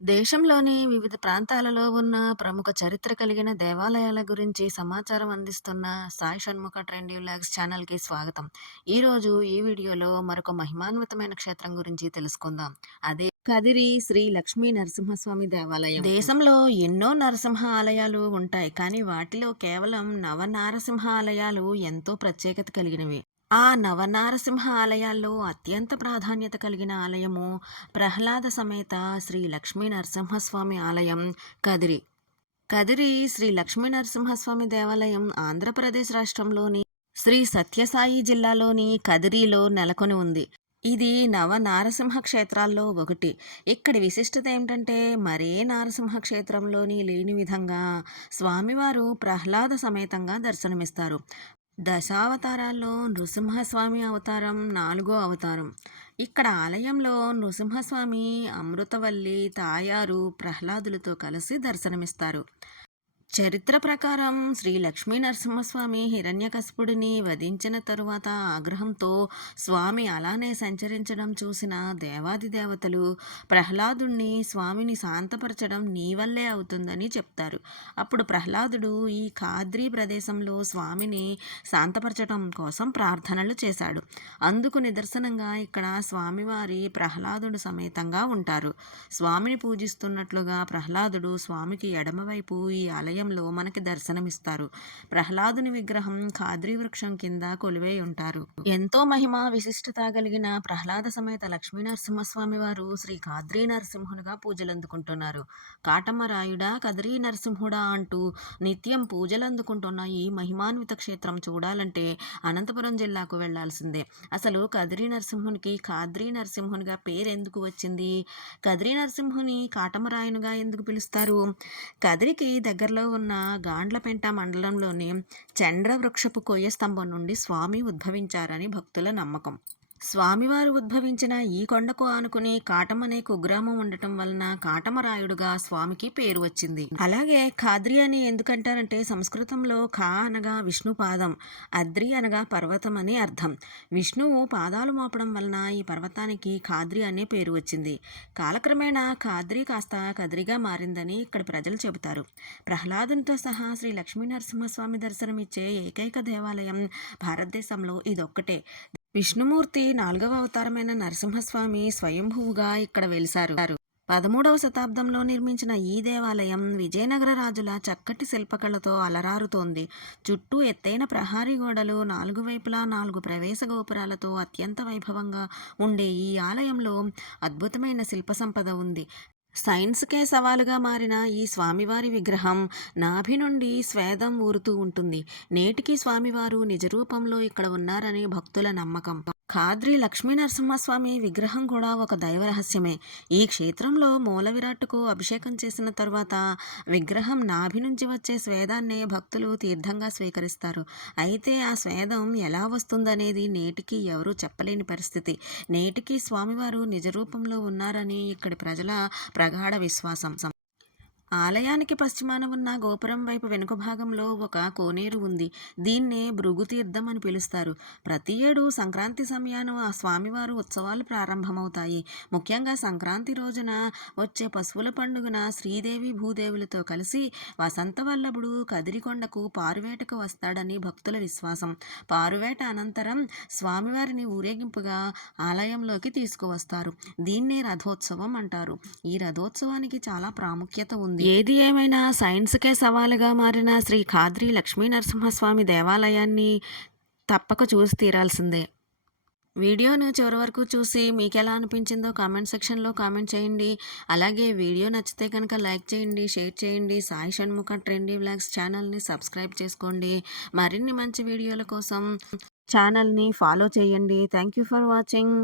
దేశంలోని వివిధ ప్రాంతాలలో ఉన్న ప్రముఖ చరిత్ర కలిగిన దేవాలయాల గురించి సమాచారం అందిస్తున్న సాయి షణ్ముఖ ట్రెండీ వ్లాగ్స్ ఛానల్కి స్వాగతం. ఈరోజు ఈ వీడియోలో మరొక మహిమాన్వితమైన క్షేత్రం గురించి తెలుసుకుందాం. అదే కదిరి శ్రీ లక్ష్మీ నరసింహస్వామి దేవాలయం. దేశంలో ఎన్నో నరసింహ ఆలయాలు ఉంటాయి, కానీ వాటిలో కేవలం నవనారసింహ ఆలయాలు ఎంతో ప్రత్యేకత కలిగినవి. ఆ నవనారసింహ ఆలయాల్లో అత్యంత ప్రాధాన్యత కలిగిన ఆలయము ప్రహ్లాద సమేత శ్రీ లక్ష్మీ నరసింహస్వామి ఆలయం, కదిరి. కదిరి శ్రీ లక్ష్మీ నరసింహస్వామి దేవాలయం ఆంధ్రప్రదేశ్ రాష్ట్రంలోని శ్రీ సత్యసాయి జిల్లాలోని కదిరిలో నెలకొని ఉంది. ఇది నవనారసింహ క్షేత్రాల్లో ఒకటి. ఇక్కడి విశిష్టత ఏమిటంటే, మరే నారసింహ క్షేత్రంలోని లేని విధంగా స్వామివారు ప్రహ్లాద సమేతంగా దర్శనమిస్తారు. దశావతారాల్లో నృసింహస్వామి అవతారం 4వ అవతారం. ఇక్కడ ఆలయంలో నృసింహస్వామి అమృతవల్లి తాయారు ప్రహ్లాదులతో కలిసి దర్శనమిస్తారు. చరిత్ర ప్రకారం శ్రీ లక్ష్మీ నరసింహస్వామి హిరణ్యకశిపుడిని వధించిన తరువాత ఆగ్రహంతో స్వామి అలానే సంచరించడం చూసిన దేవాది దేవతలు ప్రహ్లాదుణ్ణి స్వామిని శాంతపరచడం నీ వల్లే అవుతుందని చెప్తారు. అప్పుడు ప్రహ్లాదుడు ఈ ఖాద్రి ప్రదేశంలో స్వామిని శాంతపరచడం కోసం ప్రార్థనలు చేశాడు. అందుకు నిదర్శనంగా ఇక్కడ స్వామివారి ప్రహ్లాదుడు సమేతంగా ఉంటారు. స్వామిని పూజిస్తున్నట్లుగా ప్రహ్లాదుడు స్వామికి ఎడమవైపు ఈ ఆలయంలో మనకి దర్శనమిస్తారు. ప్రహ్లాదుని విగ్రహం ఖాద్రి వృక్షం కింద కొలువై ఉంటారు. ఎంతో మహిమ విశిష్టత కలిగిన ప్రహ్లాద సమేత లక్ష్మీ నరసింహస్వామి వారు శ్రీ ఖాద్రి నరసింహునిగా పూజలందుకుంటున్నారు. కాటమరాయుడా కదిరి నరసింహుడా అంటూ నిత్యం పూజలందుకుంటున్న ఈ మహిమాన్విత క్షేత్రం చూడాలంటే అనంతపురం జిల్లాకు వెళ్లాల్సిందే. అసలు కదిరి నరసింహునికి ఖాద్రి నరసింహునిగా పేరెందుకు వచ్చింది? కదిరి నరసింహుని కాటమరాయునిగా ఎందుకు పిలుస్తారు? కదిరికి దగ్గరలో ఉన్న గాండ్లపెంట మండలంలోని చండ్ర వృక్షపు కొయ్య స్తంభం నుండి స్వామి ఉద్భవించారని భక్తుల నమ్మకం. స్వామివారు ఉద్భవించిన ఈ కొండకు ఆనుకుని కాటం అనే కుగ్రామం ఉండటం వలన కాటమరాయుడుగా స్వామికి పేరు వచ్చింది. అలాగే ఖాద్రి అని ఎందుకంటారంటే, సంస్కృతంలో ఖా అనగా విష్ణు పాదం, అద్రి అనగా పర్వతం అని అర్థం. విష్ణువు పాదాలు మోపడం వలన ఈ పర్వతానికి ఖాద్రి అనే పేరు వచ్చింది. కాలక్రమేణా ఖాద్రి కాస్త కదిరిగా మారిందని ఇక్కడ ప్రజలు చెబుతారు. ప్రహ్లాదునితో సహా శ్రీ లక్ష్మీ నరసింహస్వామి దర్శనమిచ్చే ఏకైక దేవాలయం భారతదేశంలో ఇదొక్కటే. విష్ణుమూర్తి 4వ అవతారమైన నరసింహస్వామి స్వయంభువుగా ఇక్కడ వెలిశారు. 13వ శతాబ్దంలో నిర్మించిన ఈ దేవాలయం విజయనగర రాజుల చక్కటి శిల్పకళతో అలరారుతోంది. చుట్టూ ఎత్తైన ప్రహారీ గోడలు, 4 వైపులా 4 ప్రవేశ గోపురాలతో అత్యంత వైభవంగా ఉండే ఈ ఆలయంలో అద్భుతమైన శిల్ప సంపద ఉంది. సైన్స్కే సవాలుగా మారిన ఈ స్వామివారి విగ్రహం నాభి నుండి స్వేదం ఊరుతూ ఉంటుంది. నేటికి స్వామివారు నిజరూపంలో ఇక్కడ ఉన్నారని భక్తుల నమ్మకం. ఖాద్రి లక్ష్మీ నరసింహస్వామి విగ్రహం కూడా ఒక దైవ రహస్యమే. ఈ క్షేత్రంలో మూల విరాట్టుకు అభిషేకం చేసిన తరువాత విగ్రహం నాభి నుంచి వచ్చే స్వేదాన్నే భక్తులు తీర్థంగా స్వీకరిస్తారు. అయితే ఆ స్వేదం ఎలా వస్తుందనేది నేటికి ఎవరూ చెప్పలేని పరిస్థితి. నేటికి స్వామివారు నిజరూపంలో ఉన్నారని ఇక్కడి ప్రజల ప్రగాఢ విశ్వాసం. ఆలయానికి పశ్చిమాన ఉన్న గోపురం వైపు వెనుక భాగంలో ఒక కోనేరు ఉంది. దీన్నే భృగుతీర్థం అని పిలుస్తారు. ప్రతి ఏడు సంక్రాంతి సమయాన ఆ స్వామివారు ఉత్సవాలు ప్రారంభమవుతాయి. ముఖ్యంగా సంక్రాంతి రోజున వచ్చే పశువుల పండుగన శ్రీదేవి భూదేవులతో కలిసి వసంతవల్లభుడు కదిరికొండకు పారువేటకు వస్తాడని భక్తుల విశ్వాసం. పారువేట అనంతరం స్వామివారిని ఊరేగింపుగా ఆలయంలోకి తీసుకువస్తారు. దీన్నే రథోత్సవం అంటారు. ఈ రథోత్సవానికి చాలా ప్రాముఖ్యత ఉంది. ఏది ఏమైనా సైన్స్కే సవాలుగా మారిన శ్రీ ఖాద్రి లక్ష్మీ నరసింహస్వామి దేవాలయాన్ని తప్పక చూసి తీరాల్సిందే. వీడియోను చివరి వరకు చూసి మీకు ఎలా అనిపించిందో కామెంట్ సెక్షన్లో కామెంట్ చేయండి. అలాగే వీడియో నచ్చితే కనుక లైక్ చేయండి, షేర్ చేయండి. సాయి షణ్ముఖ ట్రెండీ వ్లాగ్స్ ఛానల్ని సబ్స్క్రైబ్ చేసుకోండి. మరిన్ని మంచి వీడియోల కోసం ఛానల్ని ఫాలో చేయండి. Thank you for watching.